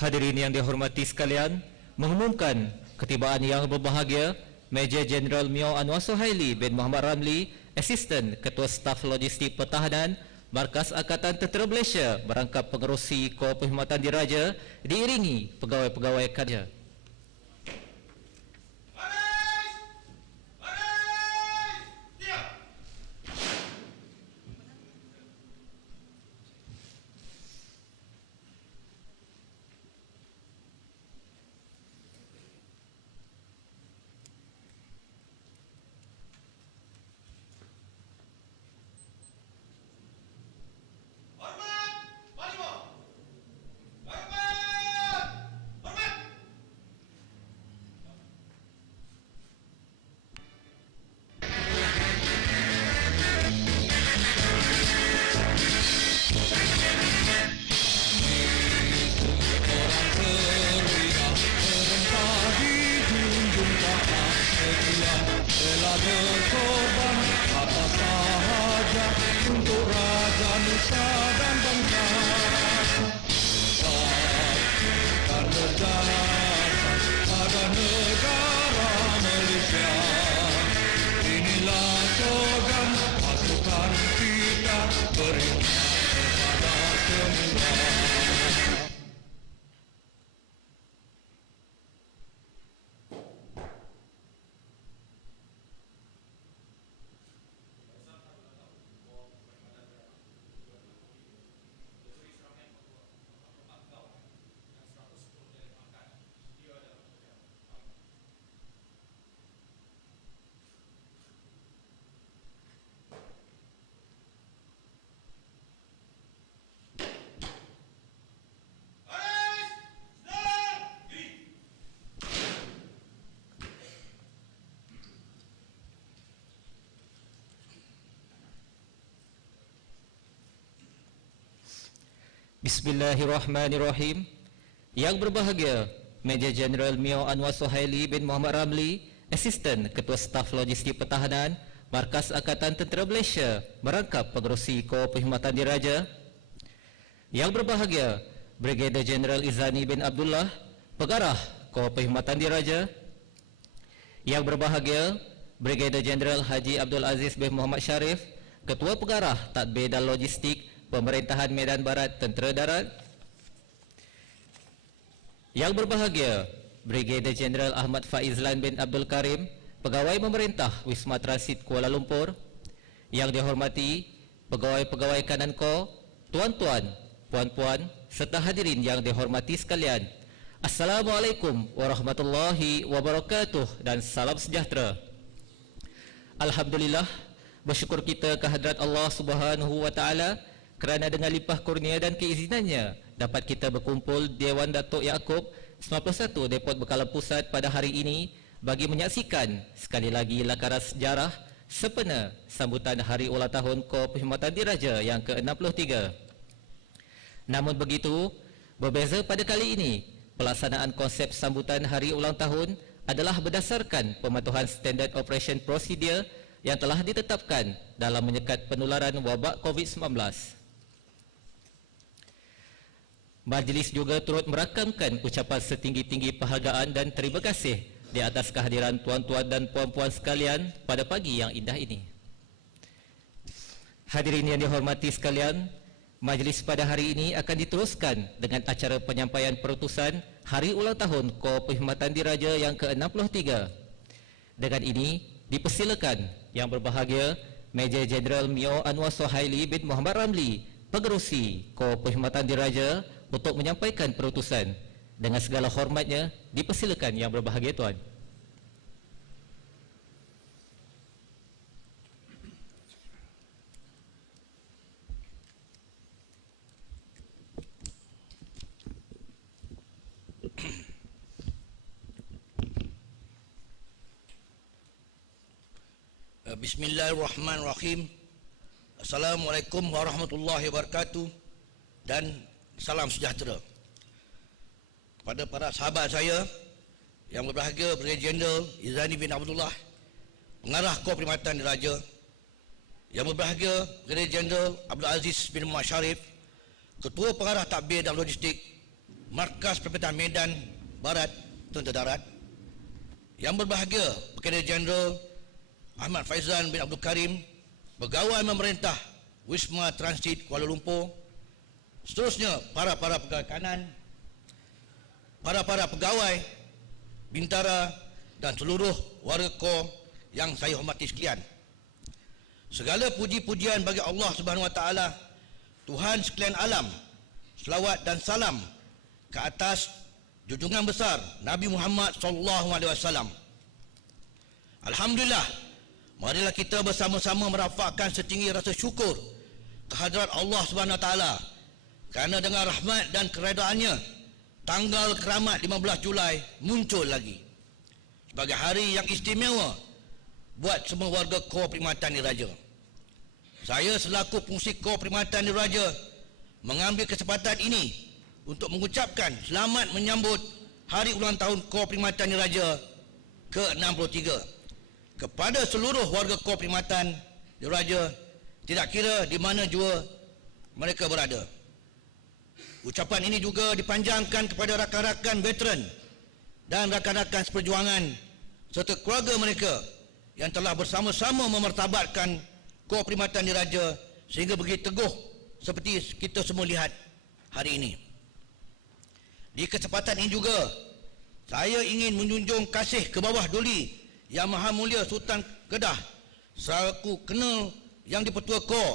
Hadirin yang dihormati sekalian, mengumumkan ketibaan yang berbahagia Major Jeneral Mio Anwar Suhaili bin Muhammad Ramli, Asisten Ketua Staf Logistik Pertahanan Markas Angkatan Tentera Malaysia merangkap pengerusi Kor Perkhidmatan Diraja diiringi pegawai-pegawai kerja. Bismillahirrahmanirrahim. Yang berbahagia Major Jeneral Mio Anwar Suhaili bin Muhammad Ramli, Asisten Ketua Staf Logistik Pertahanan Markas Angkatan Tentera Malaysia merangkap pengerusi Kor Perkhidmatan Diraja. Yang berbahagia Brigadier Jeneral Izani bin Abdullah, Pengarah Kor Perkhidmatan Diraja. Yang berbahagia Brigadier Jeneral Haji Abdul Aziz bin Muhammad Sharif, Ketua Pengarah Tadbir dan Logistik Pemerintahan Medan Barat Tentera Darat. Yang berbahagia Brigadier Jeneral Ahmad Faizlan bin Abdul Karim, Pegawai Pemerintah Wisma Transit Kuala Lumpur. Yang dihormati pegawai-pegawai kanan Kor, tuan-tuan, puan-puan serta hadirin yang dihormati sekalian, Assalamualaikum warahmatullahi wabarakatuh dan salam sejahtera. Alhamdulillah, bersyukur kita kehadrat Allah Subhanahu wa taala kerana dengan limpah kurnia dan keizinannya dapat kita berkumpul di Dewan Datuk Yaakob 91 Depot Bekalan Pusat pada hari ini bagi menyaksikan sekali lagi lakaran sejarah sempena sambutan Hari Ulang Tahun Kor Perkhidmatan Diraja yang ke-63. Namun begitu, berbeza pada kali ini, pelaksanaan konsep sambutan Hari Ulang Tahun adalah berdasarkan pematuhan Standard Operation Procedure yang telah ditetapkan dalam menyekat penularan wabak COVID-19. Majlis juga turut merakamkan ucapan setinggi-tinggi penghargaan dan terima kasih di atas kehadiran tuan-tuan dan puan-puan sekalian pada pagi yang indah ini. Hadirin yang dihormati sekalian, majlis pada hari ini akan diteruskan dengan acara penyampaian perutusan Hari Ulang Tahun Kor Perkhidmatan Diraja yang ke-63. Dengan ini, dipersilakan yang berbahagia Major Jeneral Mio Anwar Suhaili bin Muhammad Ramli, Pengerusi Kor Perkhidmatan Diraja, untuk menyampaikan perutusan. Dengan segala hormatnya, dipersilakan yang berbahagia tuan. Bismillahirrahmanirrahim. Assalamualaikum warahmatullahi wabarakatuh dan salam sejahtera. Pada para sahabat saya yang berbahagia, Brigadier Jeneral Izani bin Abdullah, Pengarah Kor Perkhidmatan Diraja, yang berbahagia Brigadier Jeneral Abdul Aziz bin Muhammad Sharif, Ketua Pengarah Tadbir dan Logistik Markas Perbendaharaan Medan Barat Tentera Darat, yang berbahagia Brigadier Jeneral Ahmad Faizan bin Abdul Karim, Pegawai Memerintah Wisma Transit Kuala Lumpur, seterusnya para pegawai kanan, para pegawai Bintara dan seluruh warga KOR yang saya hormati sekalian. Segala puji-pujian bagi Allah Subhanahu Wa Taala, Tuhan sekalian alam. Selawat dan salam ke atas junjungan besar Nabi Muhammad sallallahu alaihi wasallam. Alhamdulillah, marilah kita bersama-sama merafakkan setinggi rasa syukur kehadrat Allah Subhanahu Wa Taala kerana dengan rahmat dan keredaannya tanggal keramat 15 Julai muncul lagi sebagai hari yang istimewa buat semua warga KOR Perkhidmatan Diraja. Saya selaku fungsi KOR Perkhidmatan Diraja mengambil kesempatan ini untuk mengucapkan selamat menyambut hari ulang tahun KOR Perkhidmatan Diraja ke-63 kepada seluruh warga KOR Perkhidmatan Diraja, tidak kira di mana jua mereka berada. Ucapan ini juga dipanjangkan kepada rakan-rakan veteran dan rakan-rakan seperjuangan serta keluarga mereka yang telah bersama-sama memertabatkan KOR Perkhidmatan Diraja sehingga begitu teguh seperti kita semua lihat hari ini. Di kesempatan ini juga saya ingin menjunjung kasih ke bawah duli Yang Maha Mulia Sultan Kedah selaku Kenal yang di-Pertua KOR,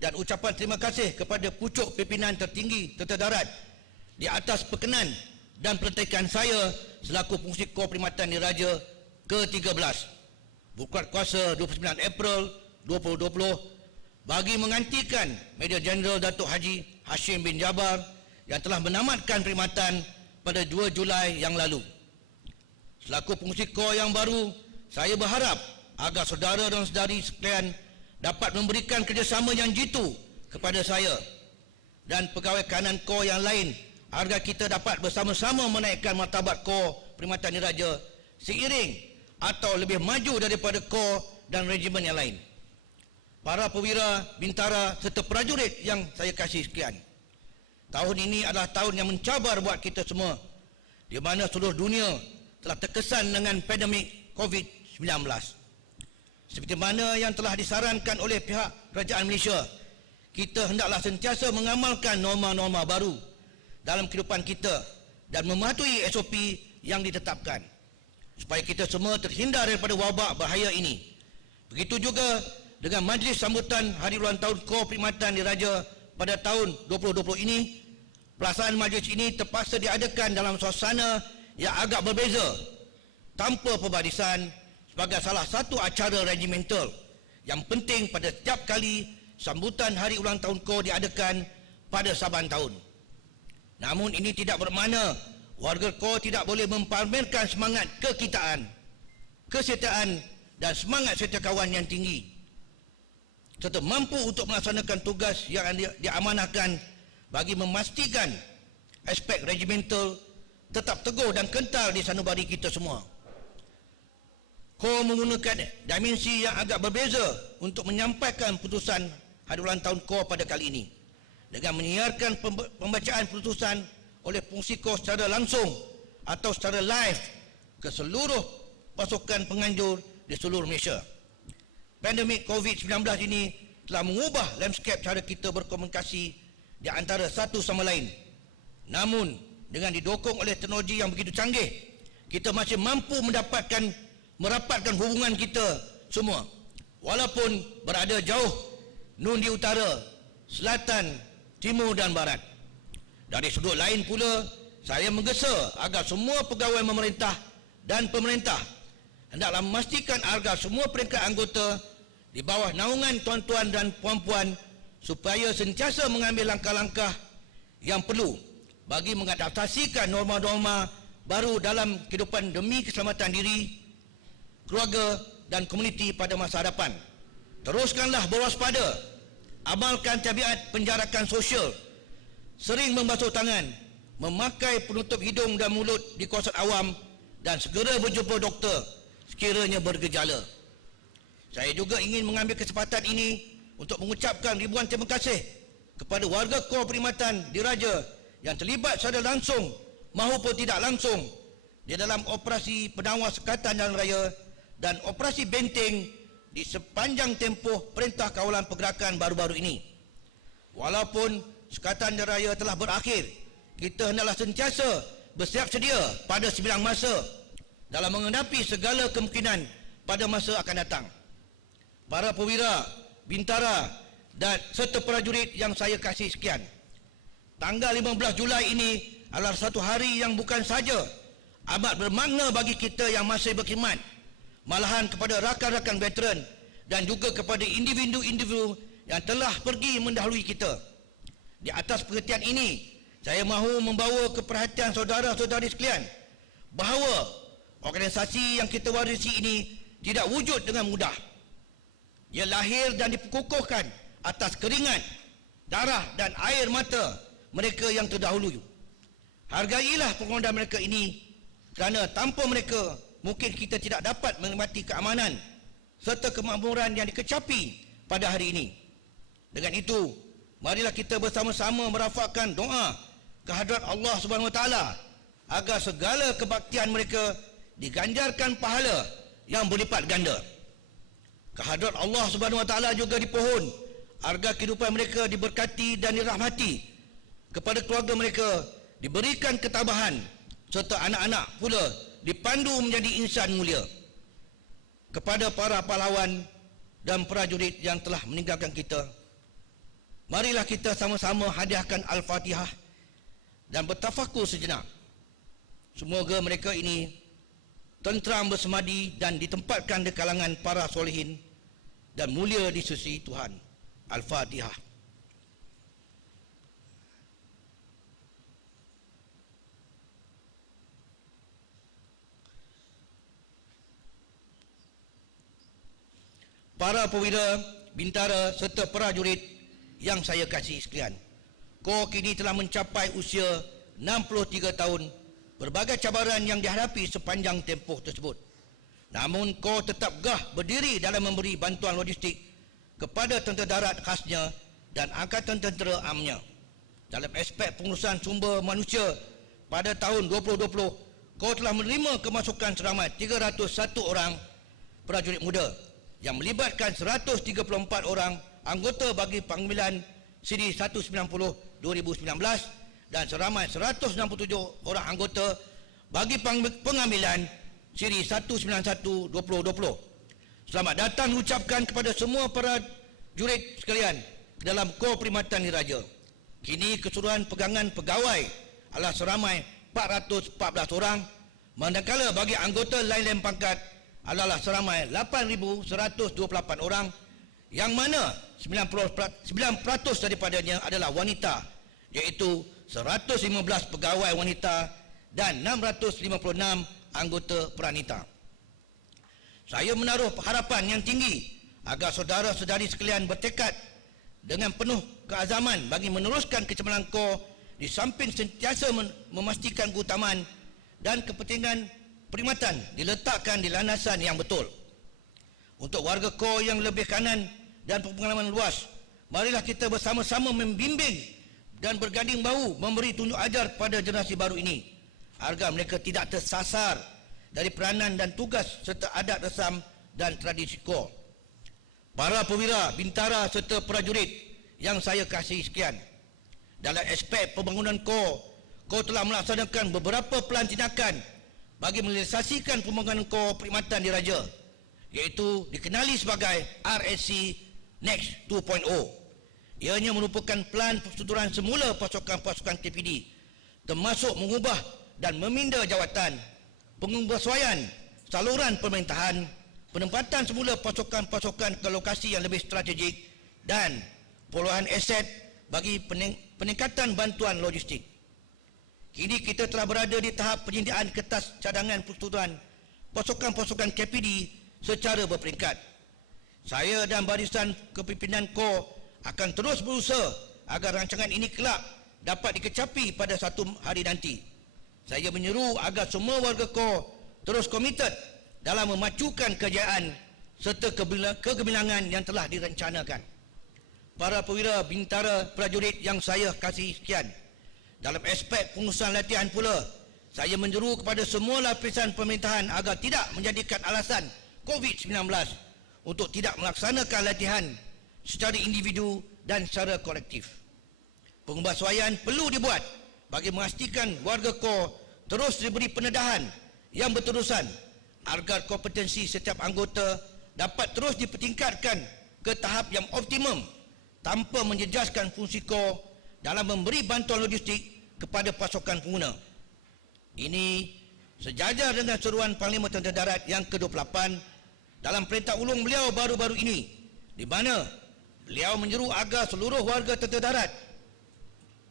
dan ucapan terima kasih kepada pucuk pimpinan tertinggi Tentera Darat di atas perkenan dan pelantikan saya selaku fungsi KOR Perkhidmatan Diraja ke-13 berkuat kuasa 29 April 2020 bagi menggantikan Major Jeneral Datuk Haji Hashim bin Jabar yang telah menamatkan perkhidmatan pada 2 Julai yang lalu. Selaku fungsi KOR yang baru, saya berharap agar saudara dan saudari sekalian dapat memberikan kerjasama yang jitu kepada saya dan pegawai kanan KOR yang lain agar kita dapat bersama-sama menaikkan martabat KOR Perkhidmatan Diraja seiring atau lebih maju daripada KOR dan regimen yang lain. Para perwira, bintara serta prajurit yang saya kasih sekalian, tahun ini adalah tahun yang mencabar buat kita semua, di mana seluruh dunia telah terkesan dengan pandemik COVID-19. Seperti mana yang telah disarankan oleh pihak Kerajaan Malaysia, kita hendaklah sentiasa mengamalkan norma-norma baru dalam kehidupan kita dan mematuhi SOP yang ditetapkan supaya kita semua terhindar daripada wabak bahaya ini. Begitu juga dengan majlis sambutan hari ulang tahun KOR Perkhidmatan Diraja pada tahun 2020 ini. Pelaksanaan majlis ini terpaksa diadakan dalam suasana yang agak berbeza tanpa perbarisan sebagai salah satu acara regimental yang penting pada setiap kali sambutan hari ulang tahun KOR diadakan pada saban tahun. Namun ini tidak bermakna warga KOR tidak boleh mempamerkan semangat kekitaan, kesetiaan dan semangat setiakawan yang tinggi serta mampu untuk melaksanakan tugas yang diamanahkan bagi memastikan aspek regimental tetap teguh dan kental di sanubari kita semua. KOR menggunakan dimensi yang agak berbeza untuk menyampaikan putusan hari ulang tahun KOR pada kali ini dengan menyiarkan pembacaan putusan oleh fungsi KOR secara langsung atau secara live ke seluruh pasukan penganjur di seluruh Malaysia. Pandemik COVID-19 ini telah mengubah landscape cara kita berkomunikasi di antara satu sama lain. Namun, dengan didokong oleh teknologi yang begitu canggih, kita masih mampu merapatkan hubungan kita semua. Walaupun berada jauh, nun di utara, selatan, timur dan barat. Dari sudut lain pula, saya menggesa agar semua pegawai memerintah dan pemerintah hendaklah memastikan agar semua peringkat anggota di bawah naungan tuan-tuan dan puan-puan supaya sentiasa mengambil langkah-langkah yang perlu bagi mengadaptasikan norma-norma baru dalam kehidupan demi keselamatan diri, keluarga dan komuniti pada masa hadapan. Teruskanlah berwaspada, amalkan tabiat penjarakan sosial, sering membasuh tangan, memakai penutup hidung dan mulut di kawasan awam dan segera berjumpa doktor sekiranya bergejala. Saya juga ingin mengambil kesempatan ini untuk mengucapkan ribuan terima kasih kepada warga KOR Perkhidmatan Diraja yang terlibat secara langsung maupun tidak langsung di dalam operasi penawar Sekatan Jalan Raya dan operasi benteng di sepanjang tempoh Perintah Kawalan Pergerakan baru-baru ini. Walaupun Sekatan Jalan Raya telah berakhir, kita hendaklah sentiasa bersiap sedia pada sebilang masa dalam menghadapi segala kemungkinan pada masa akan datang. Para perwira, bintara dan serta prajurit yang saya kasih sekian, tanggal 15 Julai ini adalah satu hari yang bukan saja amat bermakna bagi kita yang masih berkhidmat, malahan kepada rakan-rakan veteran dan juga kepada individu-individu yang telah pergi mendahului kita. Di atas pengertian ini, saya mahu membawa ke perhatian saudara-saudari sekalian bahawa organisasi yang kita warisi ini tidak wujud dengan mudah. Ia lahir dan dikukuhkan atas keringat, darah dan air mata mereka yang terdahulu. Hargailah pengodan mereka ini, kerana tanpa mereka mungkin kita tidak dapat menikmati keamanan serta kemakmuran yang dikecapi pada hari ini. Dengan itu, marilah kita bersama-sama merafakkan doa kehadrat Allah Subhanahu Wa Taala agar segala kebaktian mereka diganjarkan pahala yang berlipat ganda. Kehadrat Allah Subhanahu Wa Taala juga dipohon agar kehidupan mereka diberkati dan dirahmati, kepada keluarga mereka diberikan ketabahan, serta anak-anak pula dipandu menjadi insan mulia. Kepada para pahlawan dan prajurit yang telah meninggalkan kita, marilah kita sama-sama hadiahkan Al-Fatihah dan bertafakur sejenak. Semoga mereka ini tenteram bersemadi dan ditempatkan di kalangan para solehin dan mulia di sisi Tuhan. Al-Fatihah. Para perwira, bintara serta prajurit yang saya kasih sekalian, Kor kini telah mencapai usia 63 tahun. Berbagai cabaran yang dihadapi sepanjang tempoh tersebut, namun Kor tetap gah berdiri dalam memberi bantuan logistik kepada tentera darat khasnya dan angkatan tentera amnya. Dalam aspek pengurusan sumber manusia, pada tahun 2020, Kor telah menerima kemasukan seramai 301 orang prajurit muda yang melibatkan 134 orang anggota bagi panggilan Siri 190 2019 dan seramai 167 orang anggota bagi pengambilan Siri 191 2020. Selamat datang ucapkan kepada semua para jurid sekalian dalam Kor Perkhidmatan Diraja. Kini keseluruhan pegangan pegawai adalah seramai 414 orang, manakala bagi anggota lain-lain pangkat adalah seramai 8,128 orang, yang mana 9% daripadanya adalah wanita, iaitu 115 pegawai wanita dan 656 anggota peranita. Saya menaruh harapan yang tinggi agar saudara-saudari sekalian bertekad dengan penuh keazaman bagi meneruskan kecemerlangan Kor, di samping sentiasa memastikan keutamaan dan kepentingan perkhidmatan diletakkan di landasan yang betul. Untuk warga Kor yang lebih kanan dan pengalaman luas, marilah kita bersama-sama membimbing dan berganding bahu memberi tunjuk ajar pada generasi baru ini agar mereka tidak tersasar dari peranan dan tugas serta adat resam dan tradisi Kor. Para perwira, bintara serta prajurit yang saya kasih sekian, dalam aspek pembangunan Kor, Kor telah melaksanakan beberapa pelan tindakan bagi merealisasikan pembangunan Kor Perkhidmatan Diraja, iaitu dikenali sebagai RSC Next 2.0. Ianya merupakan pelan persetujuan semula pasukan-pasukan KPD, termasuk mengubah dan meminda jawatan, penyesuaian saluran pemerintahan, penempatan semula pasukan-pasukan ke lokasi yang lebih strategik dan pengolahan aset bagi peningkatan bantuan logistik. Kini kita telah berada di tahap penyediaan kertas cadangan persetujuan pasukan-pasukan KPD secara berperingkat. Saya dan barisan kepimpinan Kor akan terus berusaha agar rancangan ini kelak dapat dikecapi pada satu hari nanti. Saya menyeru agar semua warga Kor terus komited dalam memacukan kejayaan serta kegemilangan yang telah direncanakan. Para perwira, bintara, prajurit yang saya kasih sekian, Dalam aspek pengurusan latihan pula, saya menyeru kepada semua lapisan pemerintahan agar tidak menjadikan alasan COVID-19 untuk tidak melaksanakan latihan secara individu dan secara kolektif. Pengubahsuaian perlu dibuat bagi memastikan warga KOR terus diberi pendedahan yang berterusan agar kompetensi setiap anggota dapat terus dipertingkatkan ke tahap yang optimum tanpa menjejaskan fungsi KOR dalam memberi bantuan logistik kepada pasukan pengguna. Ini sejajar dengan seruan Panglima Tentera Darat yang ke-28 dalam perintah ulung beliau baru-baru ini, di mana beliau menyeru agar seluruh warga Tentera Darat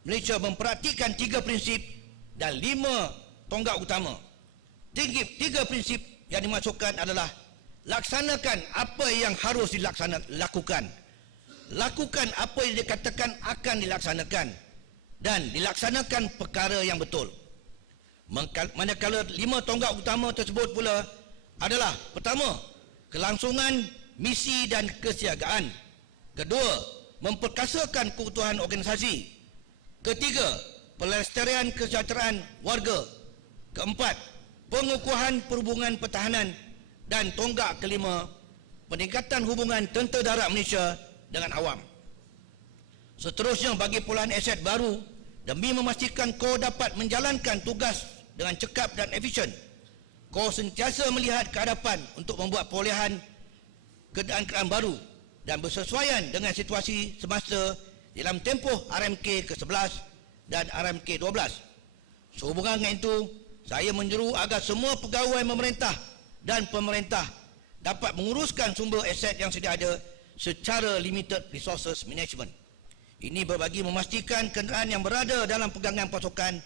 Malaysia memperhatikan 3 prinsip dan 5 tonggak utama. 3 prinsip yang dimasukkan adalah laksanakan apa yang harus dilakukan. Lakukan apa yang dikatakan akan dilaksanakan dan dilaksanakan perkara yang betul. Manakala 5 tonggak utama tersebut pula adalah: pertama, kelangsungan misi dan kesiagaan; kedua, memperkasakan keutuhan organisasi; ketiga, pelestarian kesejahteraan warga; keempat, pengukuhan perhubungan pertahanan; dan tonggak kelima, peningkatan hubungan Tentera Darat Malaysia dengan awam. Seterusnya, bagi puluhan aset baru, demi memastikan KOR dapat menjalankan tugas dengan cekap dan efisien, KOR sentiasa melihat ke hadapan untuk membuat perolehan keadaan baru dan bersesuaian dengan situasi semasa dalam tempoh RMK ke-11 dan RMK 12. Sehubungan dengan itu, saya menyeru agar semua pegawai pemerintah dan pemerintah dapat menguruskan sumber aset yang sedia ada secara limited resources management. Ini berbagi memastikan kenderaan yang berada dalam pegangan pasukan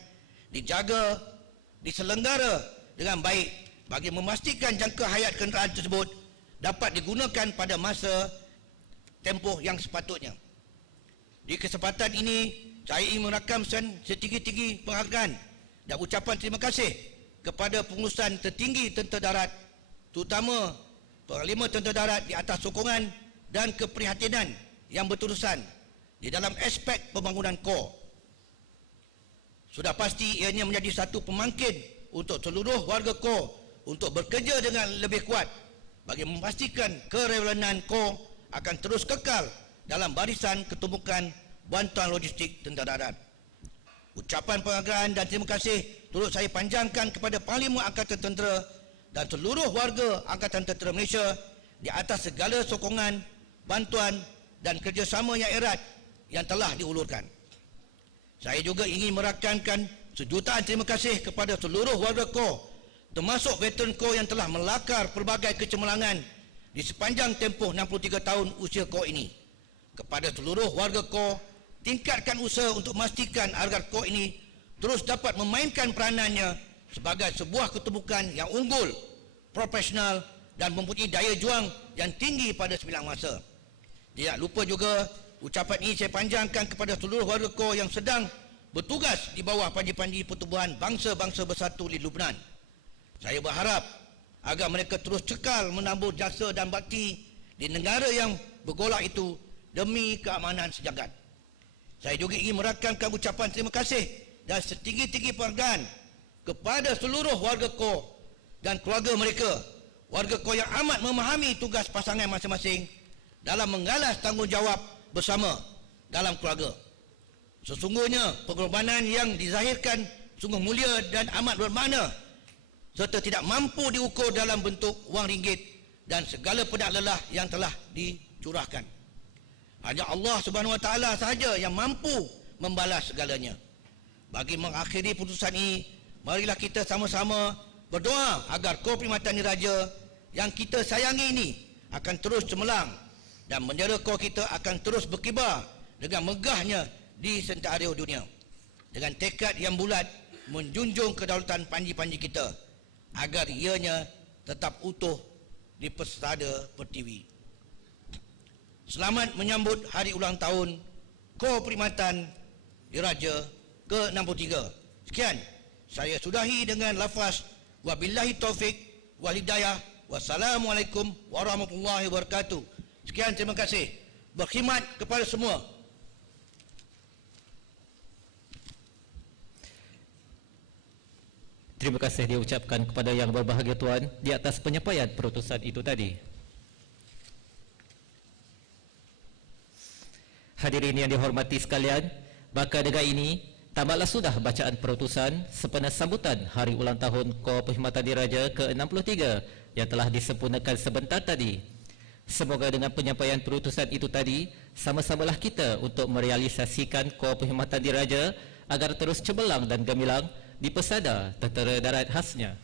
dijaga, diselenggara dengan baik bagi memastikan jangka hayat kenderaan tersebut dapat digunakan pada masa tempoh yang sepatutnya. Di kesempatan ini, saya ingin merakamkan setinggi-tinggi penghargaan dan ucapan terima kasih kepada pengurusan tertinggi Tentera Darat, terutama Panglima Tentera Darat, di atas sokongan dan keprihatinan yang berterusan di dalam aspek pembangunan KOR. Sudah pasti ianya menjadi satu pemangkin untuk seluruh warga KOR untuk bekerja dengan lebih kuat bagi memastikan kerelevanan KOR akan terus kekal dalam barisan ketumpukan bantuan logistik Tentera Darat. Ucapan penghargaan dan terima kasih turut saya panjangkan kepada Panglima Angkatan Tentera dan seluruh warga Angkatan Tentera Malaysia di atas segala sokongan, bantuan dan kerjasama yang erat yang telah diulurkan. Saya juga ingin merakamkan sejutaan terima kasih kepada seluruh warga KOR, termasuk veteran KOR yang telah melakar pelbagai kecemerlangan di sepanjang tempoh 63 tahun usia KOR ini. Kepada seluruh warga KOR, tingkatkan usaha untuk memastikan agar KOR ini terus dapat memainkan peranannya sebagai sebuah ketumpukan yang unggul, profesional dan mempunyai daya juang yang tinggi pada sembilan masa. Tidak lupa juga, ucapan ini saya panjangkan kepada seluruh warga KOR yang sedang bertugas di bawah panji-panji pertubuhan bangsa-bangsa bersatu di Lubnan. Saya berharap agar mereka terus cekal menambah jasa dan bakti di negara yang bergolak itu demi keamanan sejagat. Saya juga ingin merakamkan ucapan terima kasih dan setinggi-tinggi penghargaan kepada seluruh warga KOR dan keluarga mereka, warga KOR yang amat memahami tugas pasangan masing-masing dalam menggalas tanggungjawab bersama dalam keluarga. Sesungguhnya pengorbanan yang dizahirkan sungguh mulia dan amat bermakna serta tidak mampu diukur dalam bentuk wang ringgit dan segala penat lelah yang telah dicurahkan. Hanya Allah Subhanahu Wa Taala sahaja yang mampu membalas segalanya. Bagi mengakhiri putusan ini, marilah kita sama-sama berdoa agar KOR Perkhidmatan Diraja yang kita sayangi ini akan terus cemerlang dan bendera KOR kita akan terus berkibar dengan megahnya di sentara dunia. Dengan tekad yang bulat menjunjung kedaulatan panji-panji kita agar ianya tetap utuh di pestada pertiwi. Selamat menyambut hari ulang tahun KOR Perkhidmatan Diraja ke-63. Sekian, saya sudahi dengan lafaz wabillahi taufik wal hidayah. Wassalamualaikum warahmatullahi wabarakatuh. Sekian, terima kasih. Berkhidmat kepada semua. Terima kasih diucapkan kepada yang berbahagia Tuan di atas penyampaian perutusan itu tadi. Hadirin yang dihormati sekalian, maka dengan ini tamatlah sudah bacaan perutusan sempena sambutan Hari Ulang Tahun Kor Perkhidmatan Diraja ke-63 yang telah disempurnakan sebentar tadi. Semoga dengan penyampaian perutusan itu tadi, sama-samalah kita untuk merealisasikan Kor Perkhidmatan Diraja agar terus cemerlang dan gemilang di pesada tentera darat khasnya.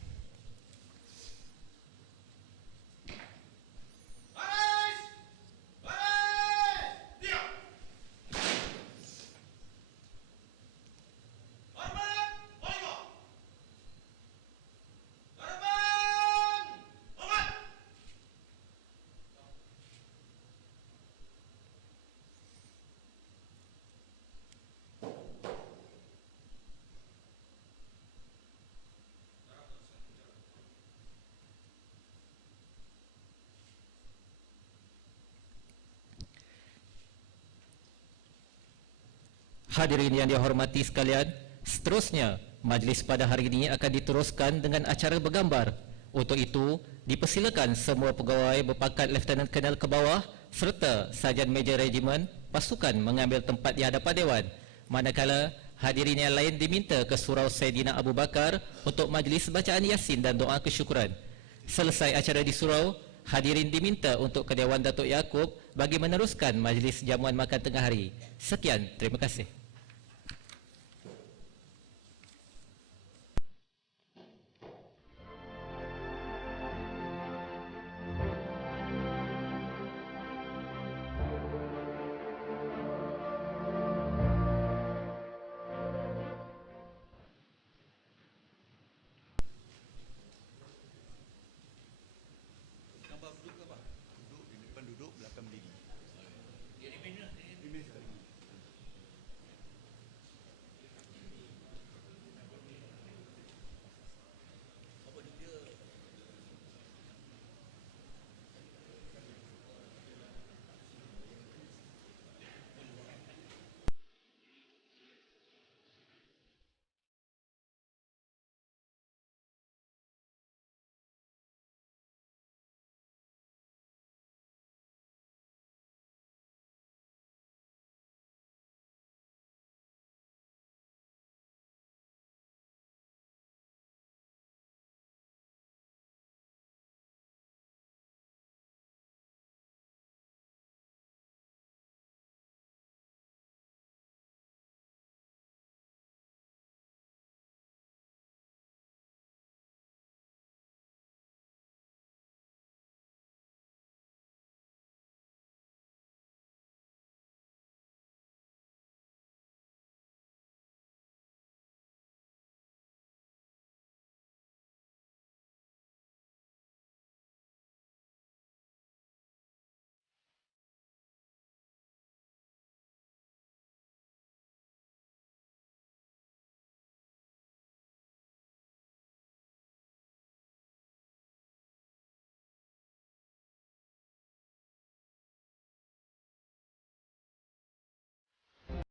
Hadirin yang dihormati sekalian, seterusnya majlis pada hari ini akan diteruskan dengan acara bergambar. Untuk itu, dipersilakan semua pegawai berpangkat Lieutenant Colonel ke bawah serta Sarjan Major Regimen pasukan mengambil tempat di hadapan Dewan. Manakala hadirin yang lain diminta ke Surau Saidina Abu Bakar untuk majlis bacaan Yasin dan doa kesyukuran. Selesai acara di surau, hadirin diminta untuk ke Dewan Datuk Yaakob bagi meneruskan majlis jamuan makan tengah hari. Sekian, terima kasih.